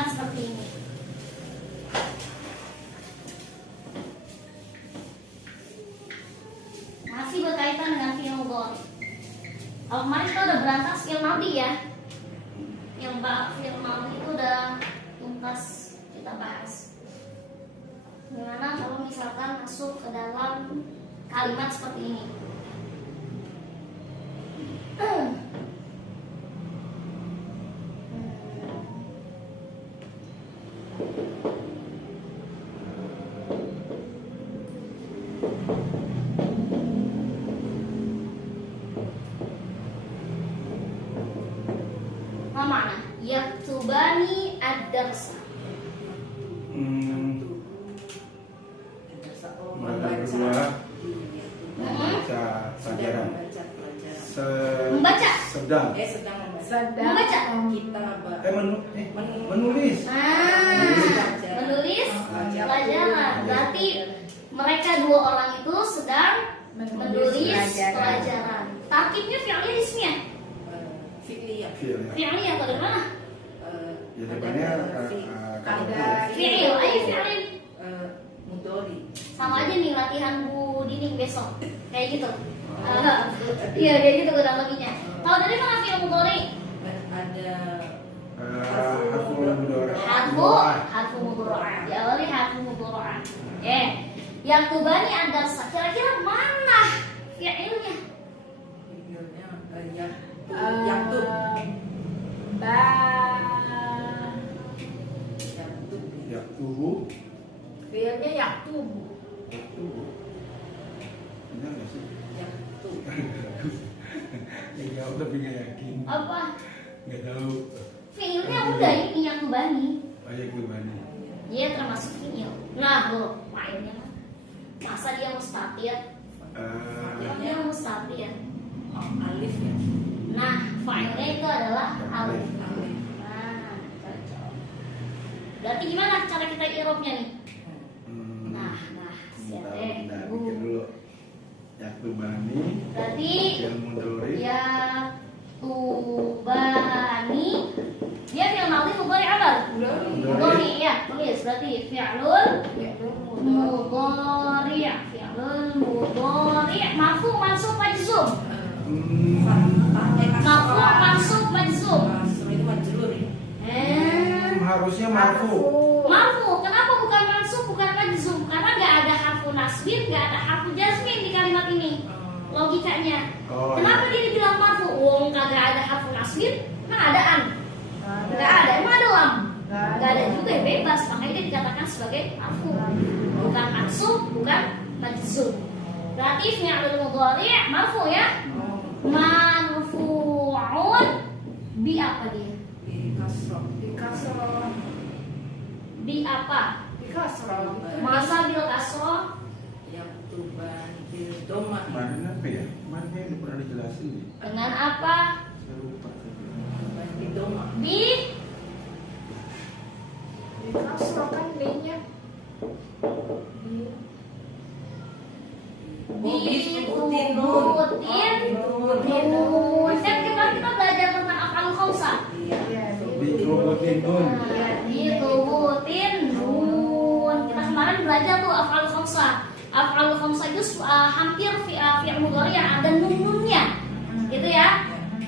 kalimat seperti ini. Masih berkaitan dengan fi'il mudhari. Kalau kemarin kita udah berantas fi'il madhi ya. Fi'il madhi itu udah tuntas kita bahas. Gimana kalau misalkan masuk ke dalam kalimat seperti ini? Apa makna? Yaktubani ad-darsa. Membaca pelajaran. Membaca. Sedang. Membaca. Menulis. Menulis pelajaran. Berarti mereka dua orang itu sedang menulis pelajaran. Tarkibnya fi'liyah ismiyah. Fi'liyah atau dari mana? Ya depannya Fi'il, ayo fi'il. Mudhari. Sama aja nih latihan Bu Dining besok. Kayak gitu. Iya, kayak gitu kurang lebihnya. Kalau dari mana fi'il mudhari? Ada harful mudhari. Harfu mudhari. Diawali harfu mudhari. Yaktubani ad-darsa. Kira-kira mana fi'ilnya? Yaktub. Yaktubu. Fi'ilnya yaktubu. Yaktubu. Benar nggak sih? Yaktub. Ya jawab tapi nggak yakin. Apa? Nggak tahu. Fi'ilnya udah ini yaktubani. Oh Yaktubani. Iya termasuk fi'il. Nah, loh, fa'ilnya masa dia mustatir? Dia mustatir. Alif ya. Nah, fa'ilnya itu adalah alif. Alif. Nah, cocok. Berarti gimana cara kita i'rabnya nih? Nah, siap deh. Nah, bikin dulu. Yaktubani. Berarti Fi'il mudhari. yaktubani dia fi'il madhi mudhari amal. Mudhari ya, tulis berarti fi'lul mudhari. Fi'lul mudhari marfu mansub majzum. Marfu mansub majzum. Itu majrur ya. Harusnya marfu. Marfu, kenapa bukan mansub, bukan majzum? Karena nggak ada harfu nasbin, nggak ada harfu jazmin di kalimat ini. Logikanya. Oh, Kenapa iya. dia dibilang marfu? Wong kagak ada harfu nasbin, nah ada an. Nggak ada, emang ada lam? Nggak ada juga, ya bebas. Makanya dia dikatakan sebagai marfu. Bukan mansub, bukan majzum. Berarti fi'lul mudhari' marfu ya? Marfu'un bi apa dia? Di kasroh. Bi apa? Masa bil kasroh? Yaktuban bil dhamma. Kemarin apa ya? Kemarin udah pernah dijelasin nih. Dengan apa? Saya lupa. Bil dhamma. Bi kan B-nya. ditubutin nun. Kan kemarin kita belajar tentang af'alul khamsah. Ditubutin nun. Ditubutin nun. Kita kemarin belajar tuh af'alul khamsah. Af'alul khamsah itu hampir fi'il mudhari yang ada nun-nunnya. Gitu ya.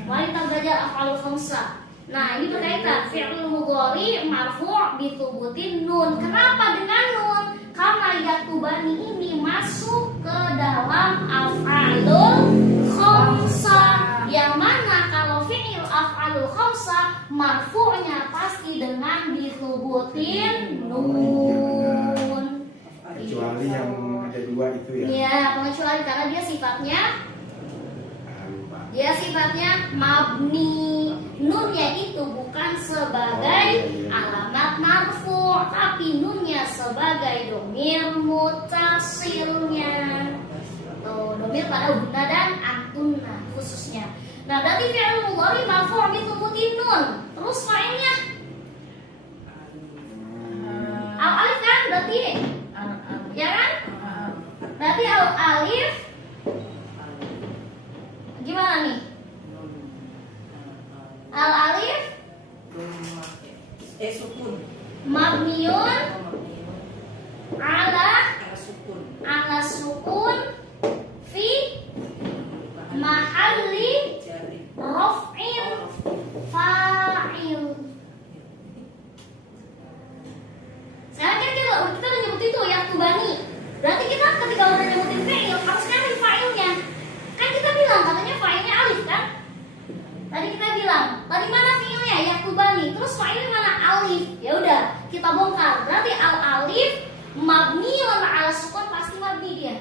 Mari kita belajar af'alul khamsah. Nah, ini berkaitan fi'il mudhari marfu' ditubutin nun. Kenapa dengan nun? Karena yaktubani ini masuk ke dalam af'alul khamsah. Yang mana kalau fi'il af'alul khamsah marfu'nya pasti dengan ditubutin nun. Kecuali yang ada dua itu ya. Iya, pengecualian karena dia sifatnya Lupa. mabni. Nunnya itu bukan sebagai alamat marfu, tapi nunnya sebagai domir mutasilnya. Tuh, domir pada guna dan antunna khususnya. Nah, berarti fi'il mudhari marfu' ditubutin nun. Terus fa'ilnya al alif kan berarti ya kan? Berarti al alif gimana nih? Al alif Sukun. Mabniun Mabniun ala ala sukun. sukun fi mahalli Jari. raf'in fa'il. Sekarang kan kita udah nyebut itu ya tubani. Berarti kita ketika udah nyebutin fi'il harus nyari fa'ilnya. Kan kita bilang katanya fa'ilnya alif kan? Tadi kita bilang, tadi mana fi'ilnya ya tubani, terus fa'ilnya mana alif. Ya udah, kita bongkar. Berarti al alif mabniun ala sukun, pasti mabni dia.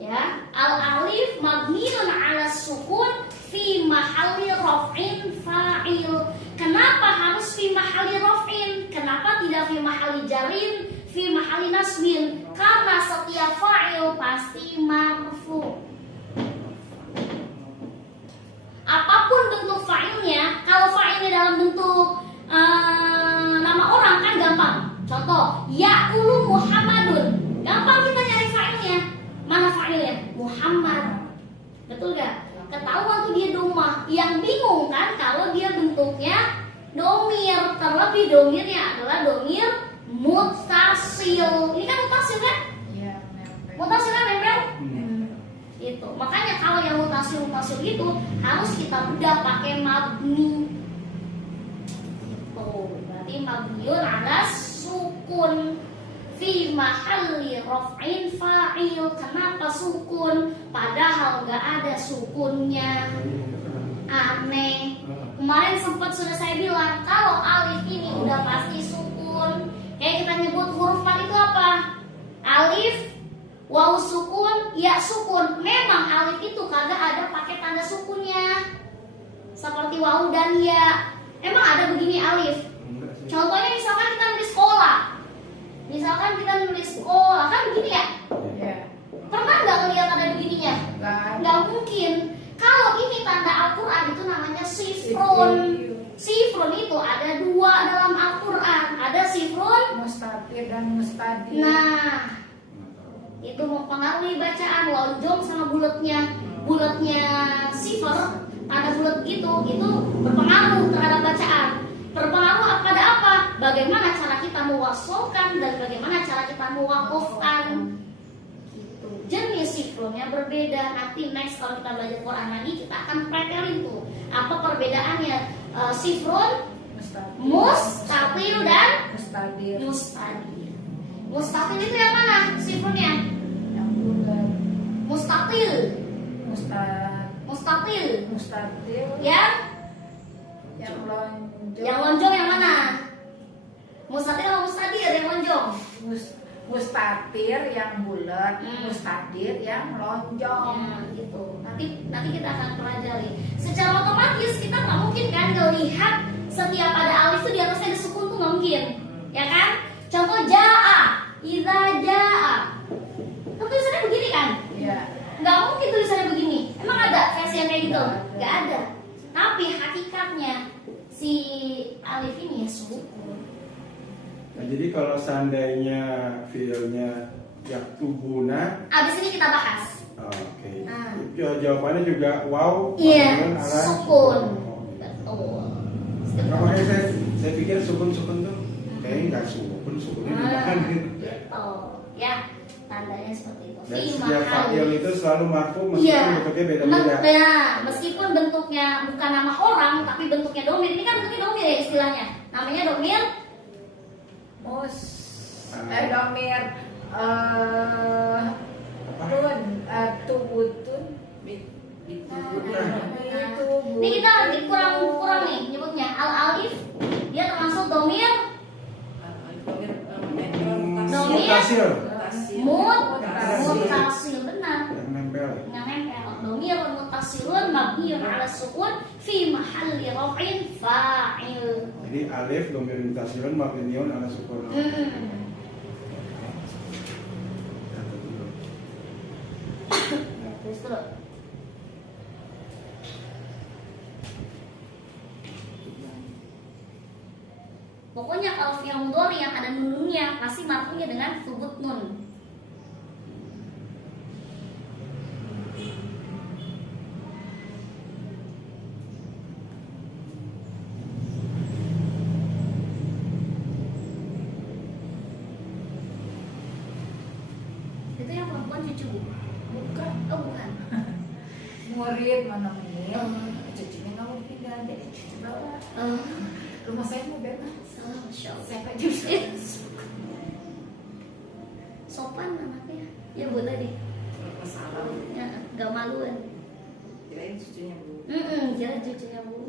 Ya, al alif mabniun ala sukun fi mahalli raf'in fa'il. Kenapa harus fi mahalli raf'in? Kenapa tidak fi mahalli jarin, fi mahalli nasbin? Karena setiap fa'il pasti marfu. Apapun bentuk fa'ilnya, kalau fa'ilnya dalam bentuk nama orang kan gampang. Contoh, ya'kulu Muhammadun. Gampang kita nyari fa'ilnya. Mana fa'ilnya? Muhammad. Betul gak? Ketahuan tuh dia domah. Yang bingung kan kalau dia bentuknya domir. Terlebih domirnya adalah domir mutasil. Ini kan mutasil kan? Iya, nempel. Mutasil kan nempel? Hmm. Itu. Makanya kalau yang mutasil itu harus kita bedah pakai mabni. Oh, berarti mabniun ala sukun fi mahalli raf'in fa'il. Kenapa sukun? Padahal nggak ada sukunnya. Aneh. Kemarin sempat sudah saya bilang kalau alif ini udah pasti sukun. Kayak kita nyebut huruf mat itu apa? Alif, waw sukun, ya sukun. Memang alif itu kagak ada pakai tanda sukunnya. Seperti waw dan ya. Emang ada begini alif. Contohnya misalkan kita nulis sekolah. Misalkan kita nulis sekolah kan begini ya. Iya. Pernah nggak ngeliat ada begininya? Nggak. Nggak mungkin. Kalau ini tanda Al-Quran itu namanya sifrun. Sifrun itu ada dua dalam Al-Quran. Ada sifrun. Mustatir dan mustadir. Nah, itu mempengaruhi bacaan lonjong sama bulatnya. Bulatnya sifar, tanda bulat gitu, itu berpengaruh terhadap bacaan. Berpengaruh pada apa? Bagaimana cara kita mewasolkan dan bagaimana cara kita mewakofkan. Gitu. Jenis sifrunnya berbeda. Nanti next kalau kita belajar Quran lagi kita akan pretelin tuh apa perbedaannya sifrun, mustatil dan mustadir. mustadir. Mustatil itu yang mana sifrunnya? Yang bulat. Mustatil. Mustatir. Mustatil. Yang Yang lonjong. lonjong yang mana? Mustatil atau mustadir yang lonjong? Mustatir yang bulat, Hmm. mustadir yang lonjong. Ya, gitu. Nanti kita akan pelajari. Secara otomatis kita nggak mungkin kan ngelihat setiap ada alif itu di atasnya ada sukun tuh nggak mungkin, ya kan? Contoh jaa, idza jaa. Kan tulisannya begini kan? Iya. Nggak mungkin tulisannya begini. Emang ada versi yang kayak gitu? Nggak ada. Nggak ada. Tapi hakikatnya si alif ini ya sukun. Nah, jadi kalau seandainya fiilnya yaktubuna, Abis ini kita bahas. oke. Nah. Jawabannya juga wow. Iya, mabniun ala sukun. Oh, gitu. Betul. Nah, makanya saya pikir sukun tuh kayaknya nggak sukunnya di Nah, depan gitu. gitu. Ya, tandanya seperti itu. Dan Fi setiap mahalli. fa'il itu selalu marfu meskipun Iya. bentuknya beda-beda. Nah, meskipun bentuknya bukan nama orang, tapi bentuknya domir. Ini kan bentuknya domir ya istilahnya. Namanya domir. Domir tubutun. Ini kita lagi kurang nih nyebutnya. Al alif dia termasuk domir Mutasil. mutasil, benar. Yang nempel. Yang nempel. Domir mutasilun mabniun ala sukun fi mahalli raf'in fa'il. Jadi alif domir mutasilun mabniun ala sukun. Terus dulu. Pokoknya kalau fi'il mudhari yang ada nunnya pasti marfu'nya dengan thubut nun. kamu cucu Bu? Bukan. Oh bukan. Murid mana menil. Oh. Cucunya nggak mau pindah jadi cucu bawah. Oh. Rumah saya mau bebas. Oh, Masya Allah. Siapa juga. Sopan anaknya. Ya Bu tadi. Masalah. Ya, gak maluan. Kirain cucunya Bu. Jangan cucunya Bu.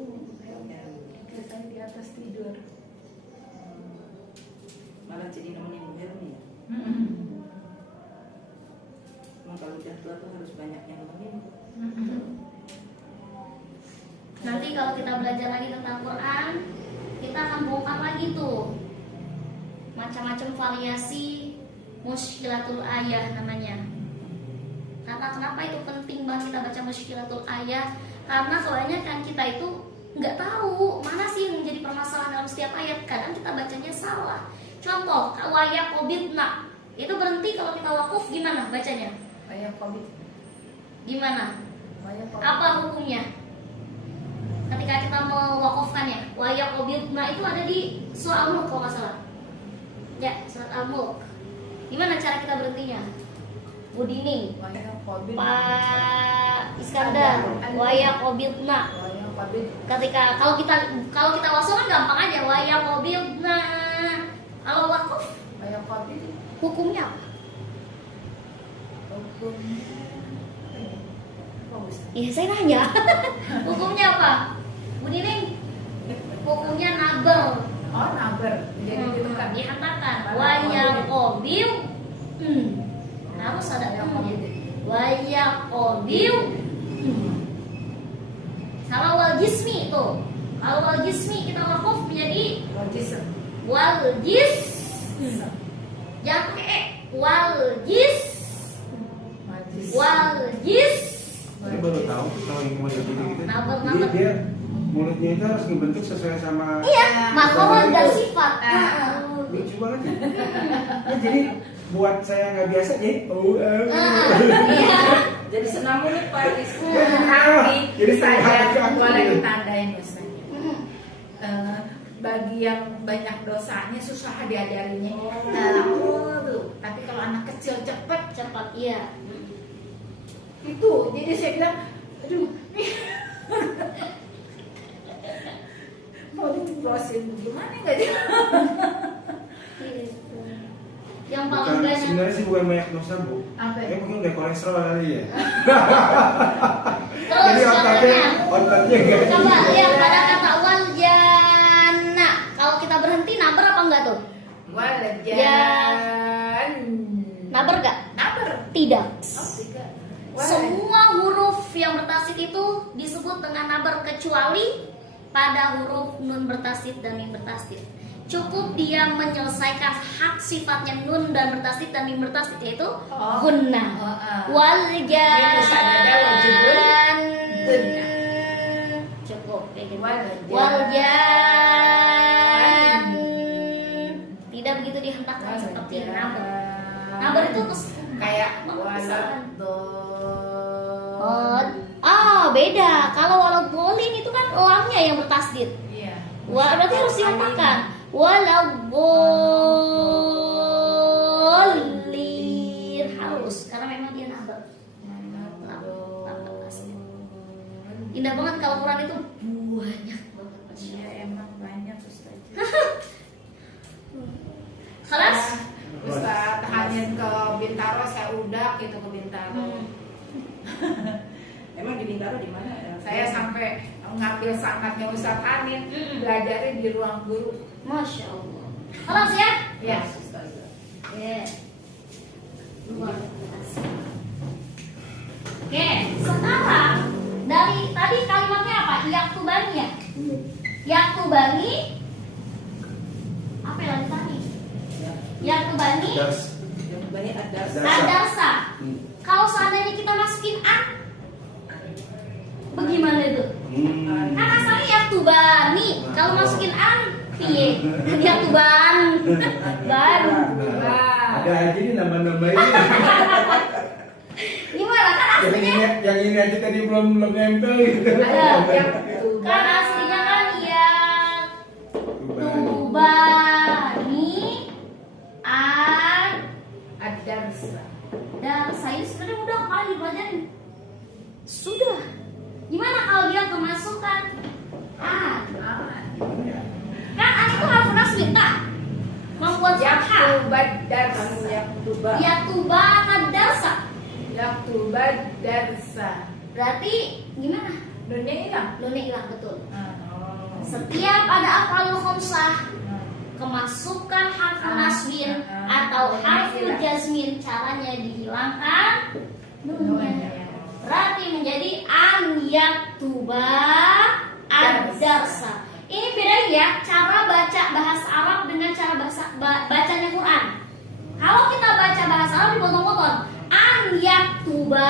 Katanya di atas tidur. Malah jadi nemenin Bu Helmi ya. Emang kalau udah tua tuh harus banyak yang nemenin. Nanti kalau kita belajar lagi tentang Quran, kita akan bongkar lagi tuh macam-macam variasi muskilatul ayah namanya. Karena kenapa itu penting banget kita baca muskilatul ayah? Karena kebanyakan kita itu nggak tahu mana sih yang menjadi permasalahan dalam setiap ayat. Kadang kita bacanya salah. Contoh, waya kobitna itu berhenti kalau kita wakuf gimana bacanya? Kayak COVID. Gimana? Kayak COVID. Apa hukumnya? Ketika kita mewakufkannya, waya kobitna itu ada di surah Al-Mulk kalau nggak salah. Ya, surat Al-Mulk. Gimana cara kita berhentinya? Budini, Kayak COVID. Pak Iskandar, waya kobitna. Kayak COVID. Ketika kalau kita wasal kan gampang aja, waya kobitna. Kalau wakuf Kayak COVID. hukumnya apa? Hukumnya. Bagus. Iya saya nanya. Hukumnya apa? Bu Nining, hukumnya nabel. Oh, naber. Jadi gitu kan. Dihantarkan waya kobil. Harus ada ya. Waya kobil. Kalau wal jismi itu, kalau wal jismi kita wakuf menjadi Logis. wal jis. Jangan pakai e. Wal jis. Logis. Wal jis. Saya baru tahu kalau yang model gitu. Nabel, Jadi nabel. dia mulutnya itu harus dibentuk sesuai sama. Iya, makhluk dan sifat. Lucu banget ya. Ya, jadi buat saya nggak biasa jadi Iya. Jadi senang mulut Pak Aris. Tapi Jadi saja hati aku boleh gitu. ditandain misalnya. Bagi yang banyak dosanya susah diajarinnya. Tapi kalau anak kecil cepet Cepat, iya. itu. Jadi saya bilang, aduh, mau diceplosin gimana nggak dia? Gitu. Yang paling Bukan, banyak. sebenarnya sih bukan banyak dosa Bu. Apa ya? Ya mungkin udah kolesterol kali ya. Terus Jadi contohnya, ototnya nggak. coba lihat pada kata wal jana. Kalau kita berhenti naber apa enggak tuh? Walajan. Naber enggak? Naber. Tidak. Oh, tiga. Semua huruf yang bertasid itu disebut dengan naber kecuali pada huruf nun bertasid dan mim bertasid. Cukup dia menyelesaikan hak sifatnya nun dan bertasid dan mim bertasid yaitu gunnah. Wal Musadada wajibun jan. gunnah. Cukup kayak gitu. Wal Wal jan. Tidak begitu dihentakkan seperti naber. Naber itu kayak kesalahan. waladol. Beda. Kalau waladolin itu kan lamnya yang bertasdid. Iya. Berarti harus dihentakkan. Waladolin harus karena memang dia naber. Indah banget kalau Quran itu banyak banget. Iya, emang banyak Ustaz. Kelas? Ustaz tahanin ke Bintaro, saya udah gitu ke Bintaro. Emang di Bintaro di mana? Saya sampai ngambil sangatnya Ustaz Hanin, belajarnya di ruang guru. Masya Allah. Kelas ya? Ya. Ustazah. Ya. Luar biasa. Oke, sekarang dari tadi kalimatnya apa? Yaktubani ya? Yaktubani apa yang lagi tadi? Yaktubani Dars. Yang banyak ada. adarsa. Kalau seandainya kita masukin an, bagaimana itu? Kan asalnya yaktubani. Kalau masukin an, piye? Yaktuban. Ban. Ada aja nih nama-nama ini. Gimana kan aslinya? yang ini aja tadi belum nempel gitu. Ada yang Kan aslinya kan yaktubani Adarsa. dan saya pelajarin? Sudah. Gimana kalau dia kemasukan an? Kan an itu harus nasbin tak? Membuat fathah. Yaktubad Kamu darsa. yaktuba. Yaktuba darsa. Yaktubad darsa. Berarti gimana? Nunnya hilang. Nunnya hilang betul. Oh. Setiap ada af'alul khamsah kemasukan harful nasbin atau harful jazmin, caranya dihilangkan nunnya. Berarti menjadi an yaktuba ad-darsa. Ini bedanya ya cara baca bahasa Arab dengan cara bacanya Quran. Kalau kita baca bahasa Arab dipotong-potong, an yaktuba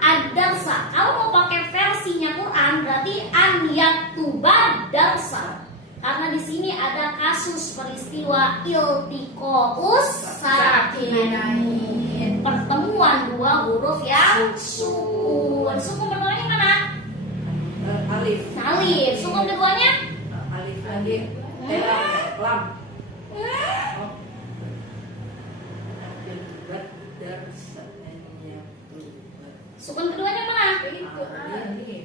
ad-darsa. Kalau mau pakai versinya Quran berarti an yaktuba darsa. Karena di sini ada kasus peristiwa iltiqaus sakinain, pertemuan dua huruf yang sukun. Sukun pertamanya mana? Alif. Alif. Sukun keduanya? Alif lagi. Lam. Oh. Darsa. Yaktuba. Sukun keduanya mana? Itu alif.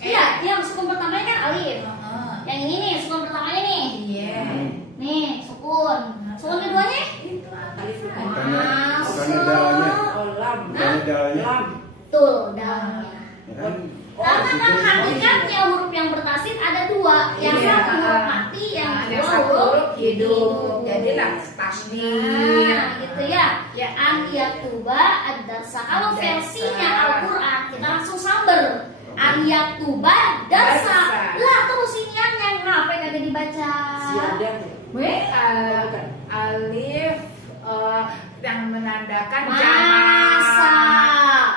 Iya, yang sukun pertamanya kan alif. Yang ini nih, sukun pertamanya nih. Iya. Nih, sukun. Sukun keduanya? Itu Alif. Bukannya dalanya. Oh, lam. Bukannya dalanya. Lam. Tuh, dalamnya. Ya kan? Karena kan hakikatnya huruf yang bertasid ada dua, yang Iya. satu huruf mati, yang Ada kedua satu huruf huruf hidup. Jadilah tasdid. Nah, gitu ya. Ya. An yaktuba ad-darsa. Kalau Ad-darsa. versinya Al-Qur'an kita langsung samber. An yaktuba darsa. Darsa. Lah terus ini yang ngapain kagak dibaca? Ziyadah. Bukan. Alif yang menandakan Masa jamak.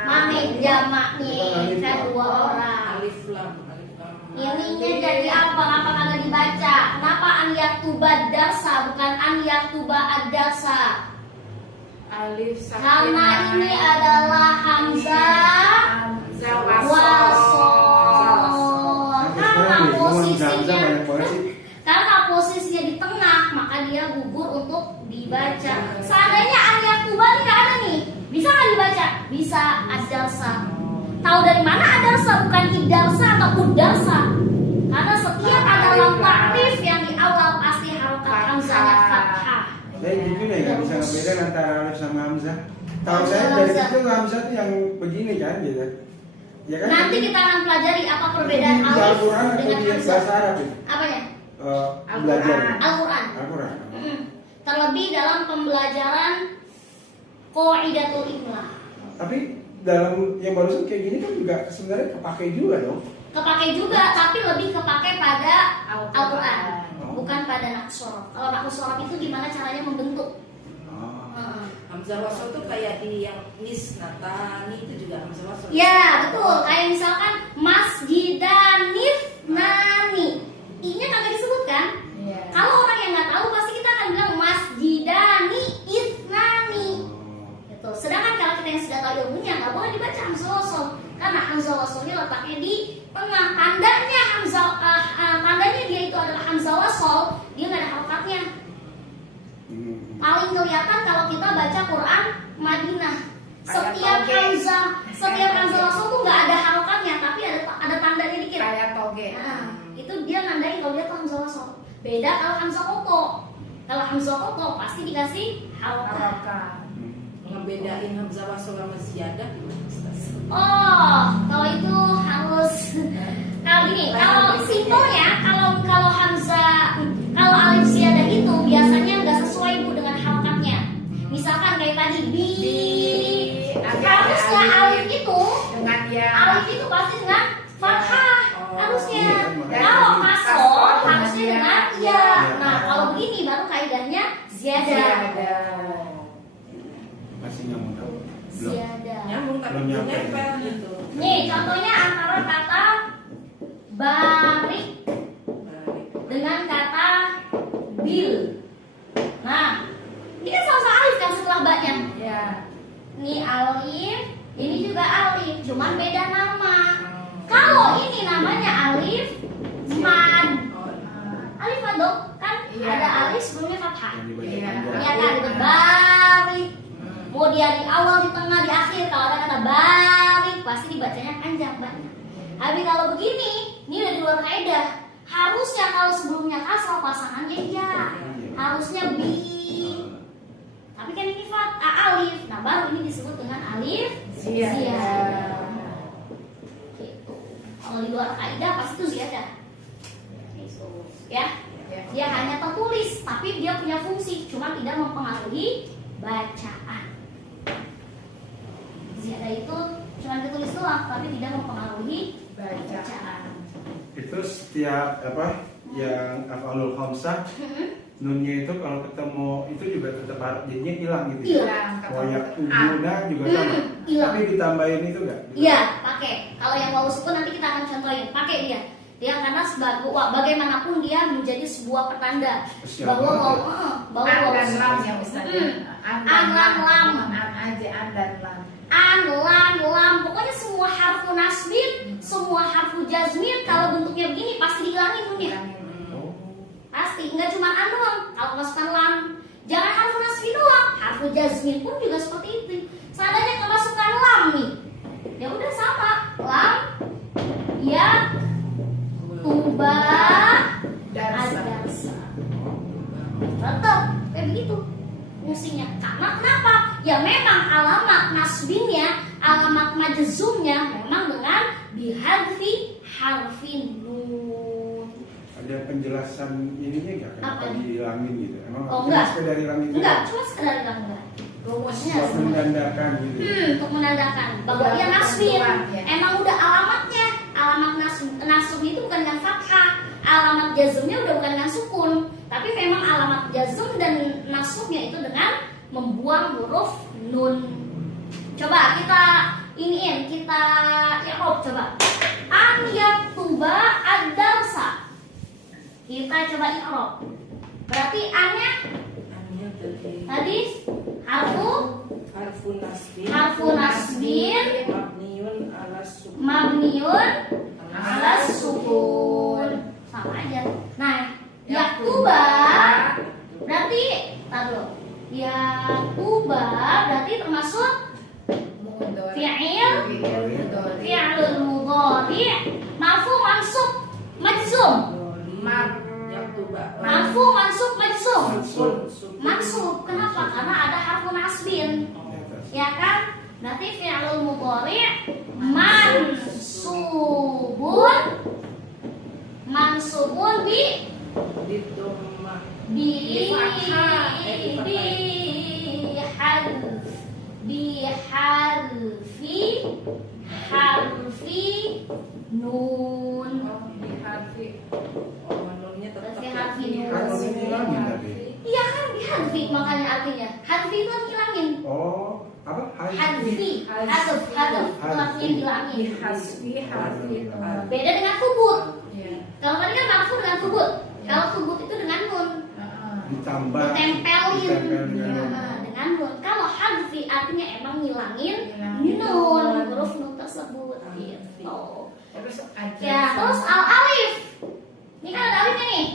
Mane jamaknya Alif kan lam. dua orang. Alif lam. Alif lam. Ininya jadi apa? Kenapa kagak dibaca? Kenapa an yaktuba darsa bukan an yaktuba ad-darsa? Alif Karena ini adalah hamzah Hamzah wasol. Sampai Karena sekarang nih, ngomong Hamzah posisinya banyak banget sih. karena posisinya di tengah, maka dia gugur untuk dibaca. Seandainya an yaktuba ini nggak ada nih, bisa nggak dibaca? Bisa ad-darsa. Tahu dari mana ad-darsa bukan id-darsa atau ud-darsa? Karena setiap ada lam ta'rif yang di awal pasti harokat hamzahnya fathah. Saya gitu nih, nggak bisa ngebedain antara Alif sama Hamzah. Tahu saya dari Hamzah. kecil Hamzah tuh yang begini kan, gitu. Ya kan? Nanti kita akan pelajari apa perbedaan Di alif Al-Quran atau dengan di hamzah. bahasa Arab itu? Apanya? Belajar. Al-Quran. Al-Quran. Terlebih dalam pembelajaran Qaidatul Imla. Tapi dalam yang barusan kayak gini kan juga sebenarnya kepake juga dong. Kepake juga, tapi lebih kepake pada Al-Quran, Oh. bukan pada naksor. Kalau naksor itu gimana caranya membentuk? Oh. Hamzah wasol tuh kayak di yang nisnatani itu juga hamzah wasol. Ya, betul. Kayak misalkan masjidanif nani. I-nya kagak disebut kan? Iya. Kalau orang yang nggak tahu pasti kita akan bilang masjidani itnani. Gitu. Sedangkan kalau kita yang sudah tahu ilmunya nggak boleh dibaca hamzah wasol karena hamzah wasolnya letaknya di tengah. Tandanya tandanya dia itu adalah hamzah wasol, dia nggak ada harokatnya. Paling kelihatan kalau kita baca Quran Madinah. Setiap hamzah wasol tuh nggak ada harokatnya, tapi ada tandanya dikit. Kayak toge. Nah, itu dia nandain kalau dia tuh hamzah wasol. Beda kalau hamzah koto. Kalau hamzah koto pasti dikasih harokat. Harokat. Ngebedain hamzah wasol sama ziyadah gimana, Ustaz? Oh, kalau itu harus kalau gini, kalau simpelnya kalau hamzah kalau alif ziyadah itu biasanya nggak sesuai Bu dengan harokatnya. Misalkan kayak tadi bi, harusnya alif itu Dengan yang alif itu pasti dengan fathah harusnya. Iya, Kalau kasroh kasroh harusnya dengan dengan ya. ya. Nah, kalau begini baru kaidahnya ziyadah. ziyadah. Masih nyambung tahu? Belum. Ziyadah. Nyambung tapi Belum belum nyampe. nempel gitu. Nih, contohnya antara kata barik Baik. dengan kata bil. Nah, ini kan sama-sama alif kan setelah ba-nya. Ya. Ini alif, ini juga alif, cuman beda nama. Kalau ini namanya alif mad. Oh, Alif mad dong, kan Iya. ada alif sebelumnya fathah. Yang dibaca Iya. panjang. Ya kan, itu barik. Mau dia di awal, di tengah, di akhir, kalau ada kata balik pasti dibacanya panjang banget. Tapi kalau begini, ini udah di luar kaidah. Harusnya kalau sebelumnya kasal pasangannya ya, harusnya bi. Tapi kan ini alif. Nah baru ini disebut dengan alif ziyadah. Gitu. Kalau di luar kaidah pasti itu ziyadah. Gitu. Ya. Dia hanya tertulis, tapi dia punya fungsi, cuma tidak mempengaruhi bacaan. Ziyadah itu cuma ditulis doang, tapi tidak mempengaruhi bacaan. Itu setiap apa yang af'alul khamsah nunnya itu kalau ketemu itu juga tetap harus jadinya hilang gitu. Hilang. Koyak tubuna juga sama. Hilang. Tapi ditambahin itu enggak? Iya, pakai. Kalau yang wawu sukun nanti kita akan contohin. Pakai dia. Dia karena bagaimanapun dia menjadi sebuah pertanda bahwa wawu An dan lam ya Ustaz. An, lam, lam. An aja an dan lam. An, lam, pokoknya semua harfu nasbin, semua harfu jazmin kalau bentuknya begini pasti dihilangin nunnya. Pasti, nggak cuma an doang. Kalau masukkan lam, jangan harfu nasbin doang, harfu jazmin pun juga seperti itu. Seandainya kemasukan lam nih, ya udah sama, lam, ya, tuba, Darsa. adarsa. Tetap kayak begitu fungsinya. Karena kenapa? Ya memang alamat nasbinnya, alamat majzumnya memang dengan bihadfi harfin nun. Ada penjelasan ininya enggak? Kenapa Apa? dihilangin gitu? Emang Oh, enggak. sekedar hilangin gitu? Enggak, cuma sekedar bilang enggak. Rumusnya Buat menandakan gitu. untuk menandakan bahwa dia nasbin. Ya. Emang udah alamatnya. Alamat nasb itu bukan dengan fathah. Alamat jazmnya udah bukan dengan sukun. Tapi memang alamat jazm dan nasbnya itu dengan membuang huruf nun. Coba kita kita i'rab coba. An yaktuba ad-darsa. Kita coba i'rab. Berarti an-nya tadi harfu nasbin mabniun ala sukun. Sama aja. Nah, yaktuba berarti taruh. Yaktuba berarti termasuk fi'il mudhari' marfu mansub majzum. Marfu mansub majzum. Mansub. Kenapa? Karena ada harfu nasbin. Ya kan? Berarti fi'il mudhari' mansubun harfi nun. Berarti harfi nun. Kalau dihilangin tadi. Iya kan biharfi makanya artinya. Harfi itu kan hilangin. Oh, apa? Harfi, artinya hilangin. Beda dengan kubut. Kalau tadi kan marfu dengan kubut. Kalau kubut itu dengan nun. Ditambah. Ditempelin. Dengan Dengan nun. Kalau harfi artinya emang ngilangin nun, huruf nun tersebut. Gitu. Ya, terus al-alif. Ini kan ada alifnya nih.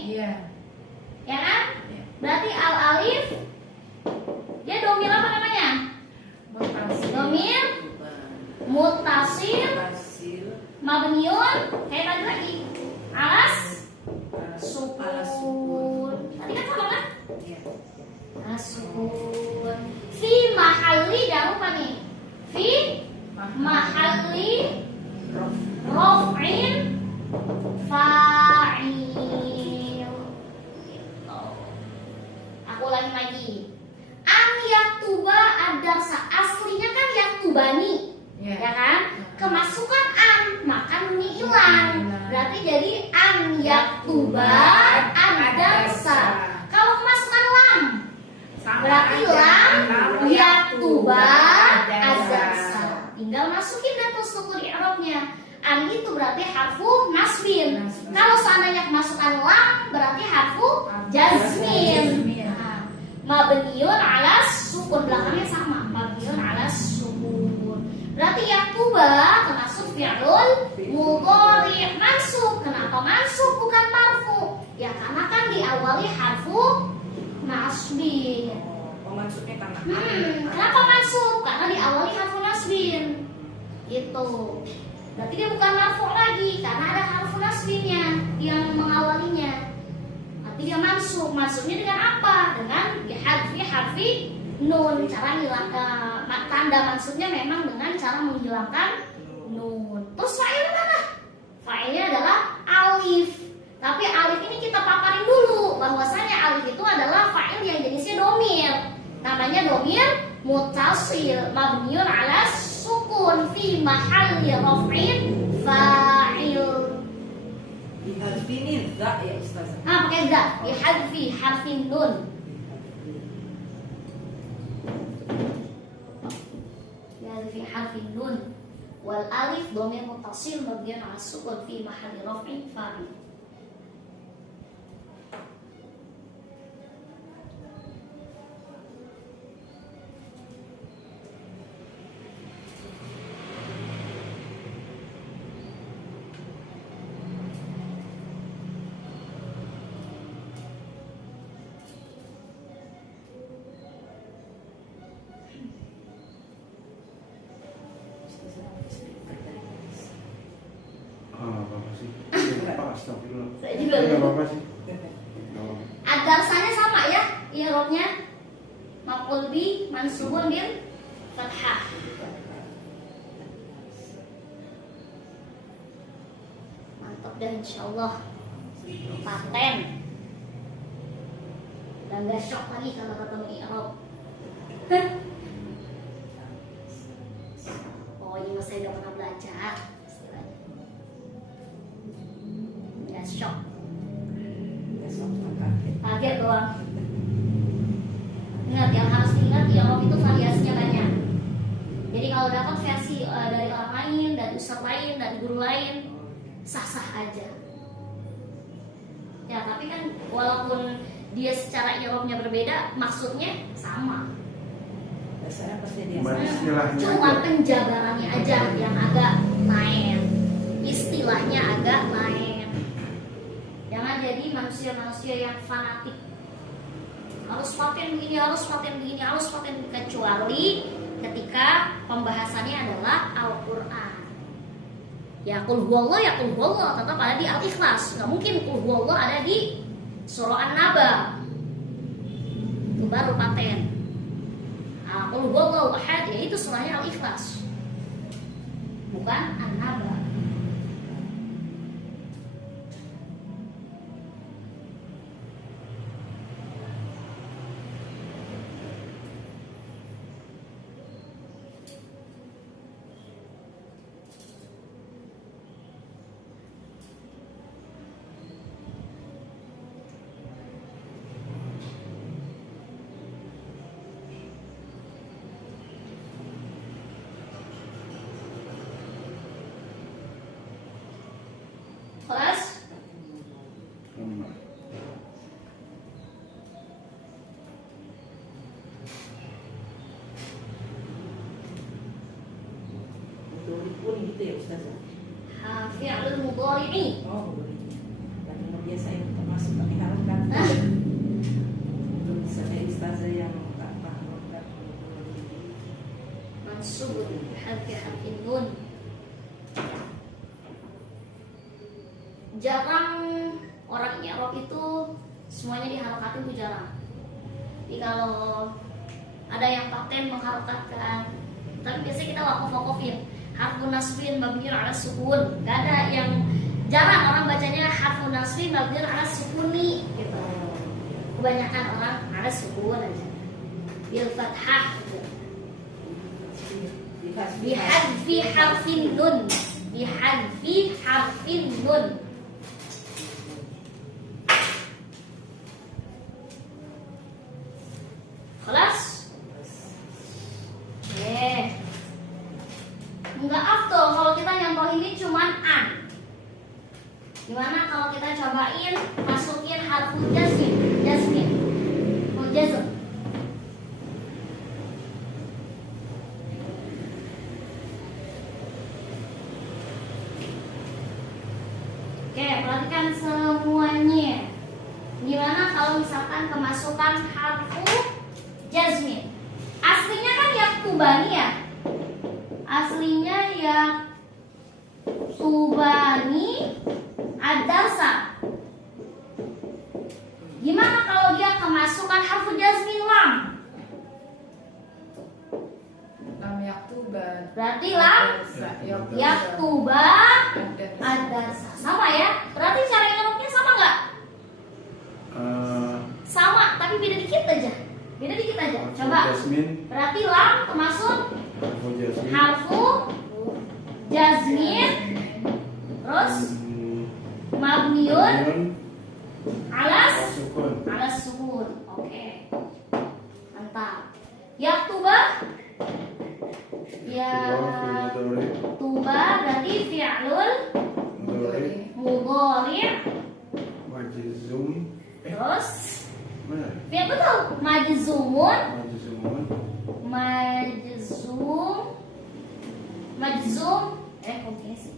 Ya kan? Berarti al-alif dia domir apa namanya? Domir muttasil mabniun kayak tadi lagi. Alas sukun. Tadi kan sama kan? Alas sukun. Fi mahalli jangan lupa nih. Fi mahalli raf'in fa'il. Aku ulangi lagi. An yaktuba ad-darsa. Aslinya kan yaktubani. Ya kan? Kemasukan an, maka ini hilang. Berarti jadi an yaktuba ad-darsa. Kalau kemasukan lam, berarti lam yaktuba ad-darsa. Tinggal masukin dan struktur i'rabnya. An itu berarti harfu nasbin. Kalau seandainya kemasukan lam, berarti harfu jazmin. Mabniun ala sukun, belakangnya sama, mabniun ala sukun. Berarti yaktuba termasuk fi'lul mudhari' mansub. Kenapa mansub bukan marfu? Ya karena kan diawali harfu nasbin. maksudnya karena Kenapa mansub? Karena diawali harfu nasbin. Gitu. Berarti dia bukan marfu lagi karena ada harfu nasbinnya yang mengawalinya. Berarti dia mansub. Mansubnya dengan apa? Dengan harfi nun. Cara hilang tanda mansubnya memang dengan cara menghilangkan nun. Terus fa'il mana? Fa'ilnya adalah alif. Tapi alif ini kita paparin dulu bahwasanya alif itu adalah fa'il yang jenisnya domir. Namanya domir muttasil mabniun ala sukun fi mahalli raf'in fa'il. Dihadfinin za ya Ustazah. Pakai za bihadfi harfin nun. Bihadfi harfin nun wal alif domir muttasil mabniun ala sukun fi mahalli raf'in fa'il. Apa sih? Astagfirullah. Saya juga Nggak lupa. apa-apa sih. Nggak apa-apa. Adarsanya sama ya, i'rabnya maf'ul bi mansubun bil fathah. Mantap dah insyaallah. Paten. Dan gak shock lagi kalau ketemu i'rab. Oh ini mas saya udah pernah belajar istilahnya. Gak shock. Kaget doang. Ingat yang harus diingat i'rab itu variasinya banyak. Jadi kalau dapat versi dari orang lain, dari ustaz lain, dari guru lain, sah-sah aja. Ya tapi kan walaupun dia secara i'rabnya berbeda, maksudnya sama. Dasarnya pasti dia Cuma sama. istilahnya Cuma aja. penjabarannya aja yang agak lain, istilahnya agak lain. Jangan jadi manusia-manusia yang fanatik. Harus paten begini, harus paten begini, harus paten begini. Kecuali ketika pembahasannya adalah Al-Quran. Ya qul huwallah, tetap ada di Al-Ikhlas. Nggak mungkin qul huwallah ada di surah An-Naba. Itu baru paten. Qul huwallahu ahad, ya itu surahnya Al-Ikhlas. Bukan An-Naba. Kelas Pun gitu ya Ustazah. fi'lul mudhari'i. Oh, boleh. Dan kemudian saya termasuk pakai harokat. Belum bisa kayak Ustazah yang tanpa harokat. Mansubun harfin nun. Jarang orang i'rab itu semuanya diharokatin, itu jarang. Jadi kalau ada yang paten mengharokatkan, tapi biasanya kita wakaf-wakafin harfun nasbin mabniun ala sukun. Gak ada yang, jarang orang bacanya harfun nasbin mabniun ala sukuni gitu. Kebanyakan orang ala sukun aja, bil fathah gitu. Bihadfi harfin nun, bihadfi harfin nun. Kelas? Enggak afdol kalau kita nyontohin ini cuman an. Gimana kalau kita cobain masukin harful jazm, jazm. Oke, perhatikan semuanya. Gimana kalau misalkan kemasukan harfu jazmin. Aslinya kan yaktubani ya. Aslinya yaktubani ad-darsa. Gimana kalau dia kemasukan harfu jazmin lam? Lam yaktuba. Berarti lam yaktuba ad-darsa. Sama ya? Berarti cara ngeroknya sama nggak? Sama, tapi beda dikit aja. Beda dikit aja. Coba. Jasmin, Berarti lam termasuk harfu jasmin. harfu jazmin, terus mabniun alas Sukun. sukun. Oke. Mantap. Yaktuba yaktuba berarti fi'lul mudhari'. Majzum. Terus Mana? fi'il betul majzumun. Majzumun. Majzum sih.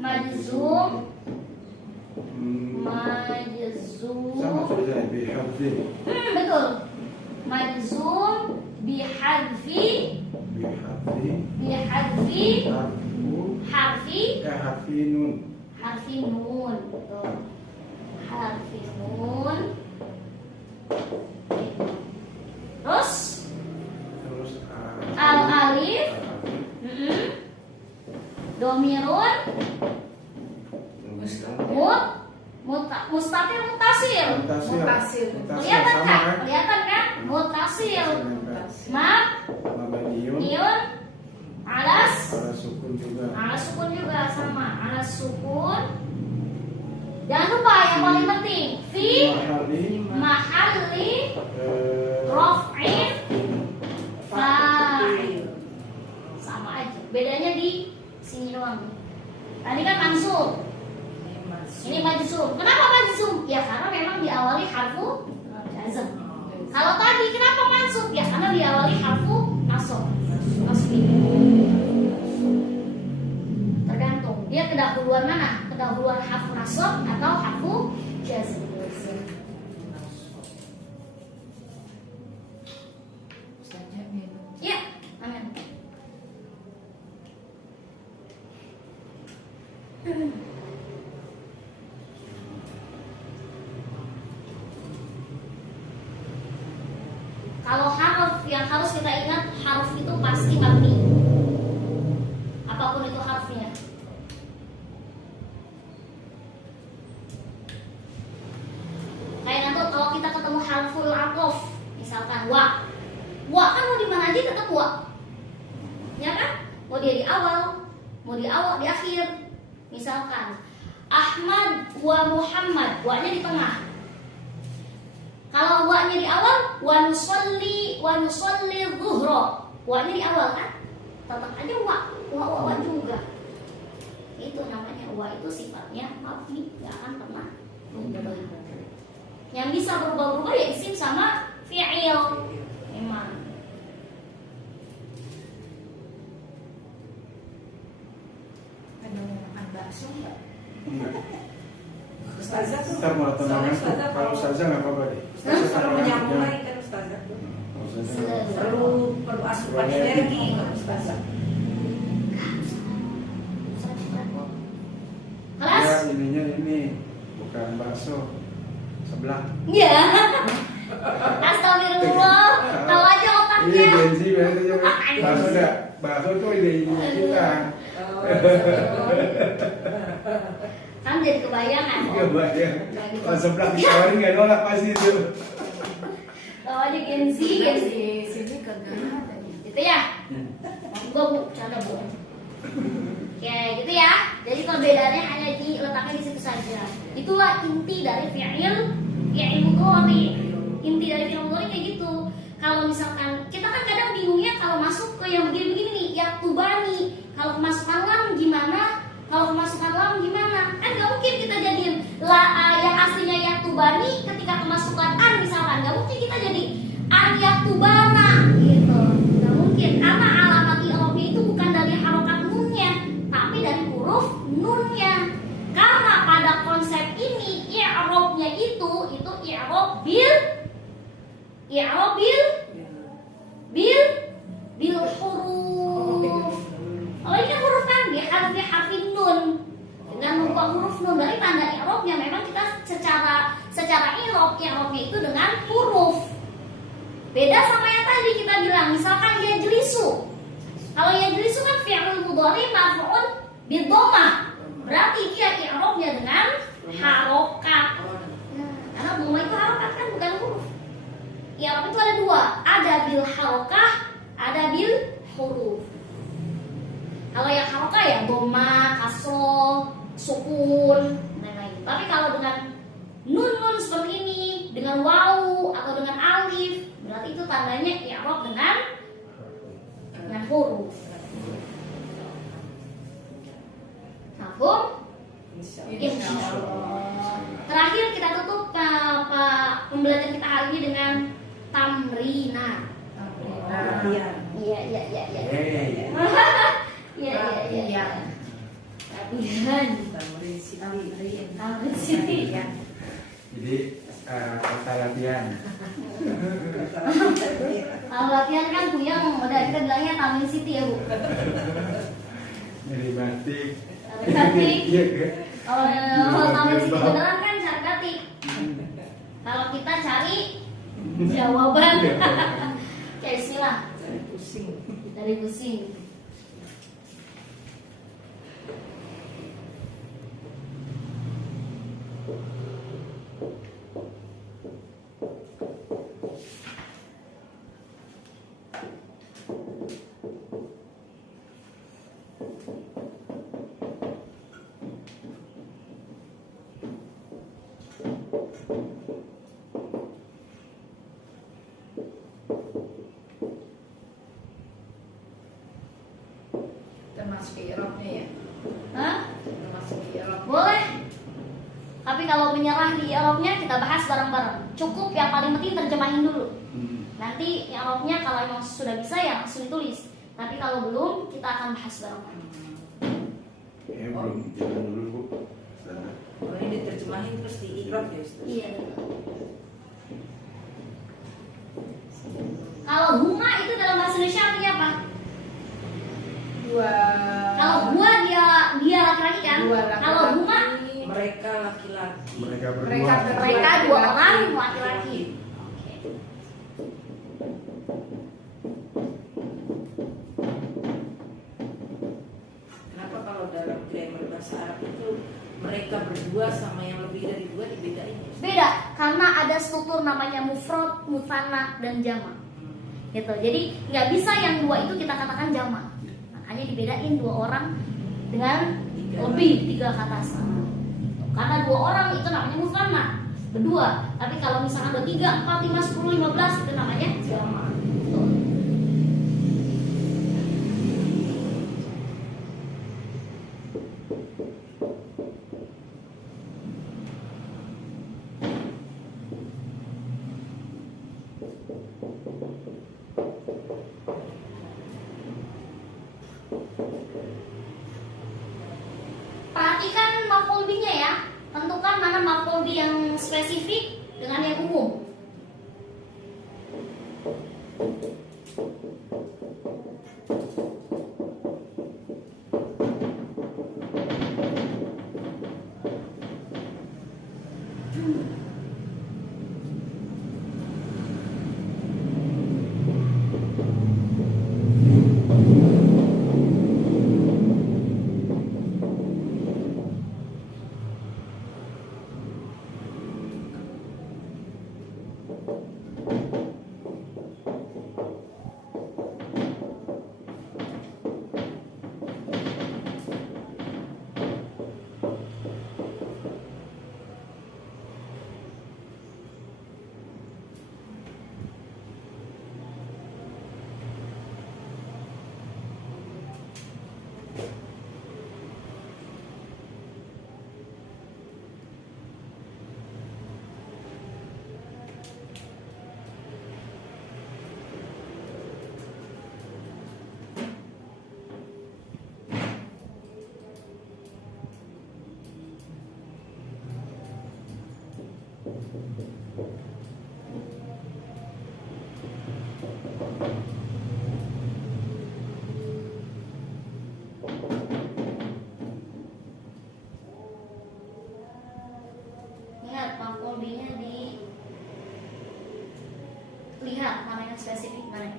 Majzum Sama saja bihadfi. betul. Majzum bihadfi Harfu. Harfi nun. harfi nun. Betul. Harfi nun. Terus Terus al alif domirun mustatir mutasil. Mutasil. Kelihatan kan? Kelihatan kan? Mutasil. Mab Mabniun. niun alas Sukun juga. alas sukun juga sama alas sukun. Jangan lupa yang paling penting fi mahalli raf'in fa'il. Sama aja. Bedanya di sini doang. Tadi kan mansub. Ini majzum. Kenapa majzum? Ya karena memang diawali harfu jazm. Kalau tadi kenapa mansub? Ya karena diawali harfu nasab. Tergantung dia kedahuluan mana? Kedahuluan harfu nasab atau harfu jazm. Ustaznya minum. Ya, amin. Kalau harf yang harus kita ingat, harf itu pasti mabni. Apapun itu harfnya. Kayak nanti kalau kita ketemu harful atof, misalkan wa. Wa kan mau di mana aja tetap wa. Ya kan? Mau dia di awal, di akhir. Misalkan Ahmad wa Muhammad, wa-nya di tengah. Kalau wa-nya di awal, wa nusolli zuhra. Wa-nya di awal kan? Tetap aja wa juga. Itu namanya wa, itu sifatnya mabni, nggak akan pernah berubah. Yang bisa berubah-ubah ya isim sama fi'il. Memang. Ada yang makan bakso nggak? Ustazah tuh. Ntar mau tenangan tuh. Ustazah Kalau saja nggak apa-apa deh. kalau menyambung lagi kan ustazah tuh. Perlu asupan energi kan ustazah. Kelas? Ya ininya ini bukan bakso, sebelah. Iya. Astagfirullah. Tahu aja Iya otaknya. Genzi berarti bakso enggak. Bakso itu ide-ide kita. Kan jadi kebayangan. Iya bayang. Kalau sebelah ditawarin nggak nolak pasti itu. Tahu aja Genzi. Di sini kagak ada. Gitu ya. Gua bu, canda bu. Oke, gitu ya. Jadi perbedaannya hanya diletakkan di situ saja. Itulah inti dari fi'il mudhari. Inti dari fi'il mudhari kayak gitu. Kalau misalkan kita kan kadang bingungnya kalau masuk ke yang begini-begini nih, yaktubani. Kalau kemasukan lam gimana? Kalau kemasukan lam gimana? Kan nggak mungkin kita jadiin yang aslinya yaktubani ketika kemasukan an misalkan. Nggak mungkin kita jadi an yaktubana gitu. Nggak mungkin karena alamat i'rabnya itu bukan dari harokat nunnya, tapi dari huruf nunnya. Karena pada konsep ini i'rabnya itu i'rab bil i'rab bil huruf. Kalau ini huruf kan bihadfi harfin nun, dengan membuat huruf nun. Dari tanda i'rabnya memang kita secara i'rabnya itu dengan huruf. Beda sama yang tadi kita bilang, misalkan yajlisu. Kalau yajlisu kan fi'il mudhari marfu'un bidhammah. Berarti dia i'rabnya dengan harokat. Karena dhamma itu harokat kan, bukan huruf. I'rab itu ada dua, ada bil harokah, ada bil huruf. Kalau yang harokah ya dhamma, kasroh, sukun, dan lain-lain. Tapi kalau dengan nun seperti ini, dengan wawu atau dengan alif, berarti itu tandanya i'rab dengan huruf. Mafhum? Insyaallah. Terakhir kita tutup pembelajaran kita hari ini dengan tamrina. Latihan. Iya. Iya. Latihan. Tamrin Siti. Jadi kata latihan. Kalau latihan kan Buyang udah kita bilangnya Tamrin Siti ya Bu. Dari batik. Batik. Iya. Kalau Tamrin Siti beneran kan cari batik. Kalau kita cari jawaban, kayak istilah dari pusing. Termasuk i'rabnya ya. Hah? Termasuk i'rab. Boleh. Tapi kalau menyerah di i'rabnya kita bahas bareng-bareng. Cukup yang paling penting terjemahin dulu. Nanti i'rabnya kalau emang sudah bisa ya langsung ditulis. Tapi kalau belum kita akan bahas bareng-bareng. Belum, jangan dulu Bu. Kalau ini diterjemahin terus di-i'rab ya Ustaz. Iya. Kalau huma itu dalam bahasa Indonesia artinya apa? Kalau gua dia laki-laki kan? Dua laki-laki. Kalau huma Mereka laki-laki. Mereka berdua. mereka dua orang laki-laki. Oke. Kenapa kalau dalam grammar bahasa Arab itu mereka berdua sama yang lebih dari dua dibedain ya? Beda karena ada struktur namanya mufrad, musanna dan jama. Gitu. Jadi nggak bisa yang dua itu kita katakan jama. Makanya dibedain dua orang dengan lebih tiga kata sama. Karena dua orang itu namanya musanna, berdua. Tapi kalau misalnya ada 3, 4, 5, 10, 15 itu namanya jama. Tuh. Perhatikan maf'ul binya ya. Tentukan mana maf'ul bi yang spesifik dengan yang umum. lihat mana yang spesifik mana.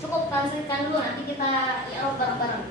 Cukup translate dulu, nanti kita i'rab bareng-bareng.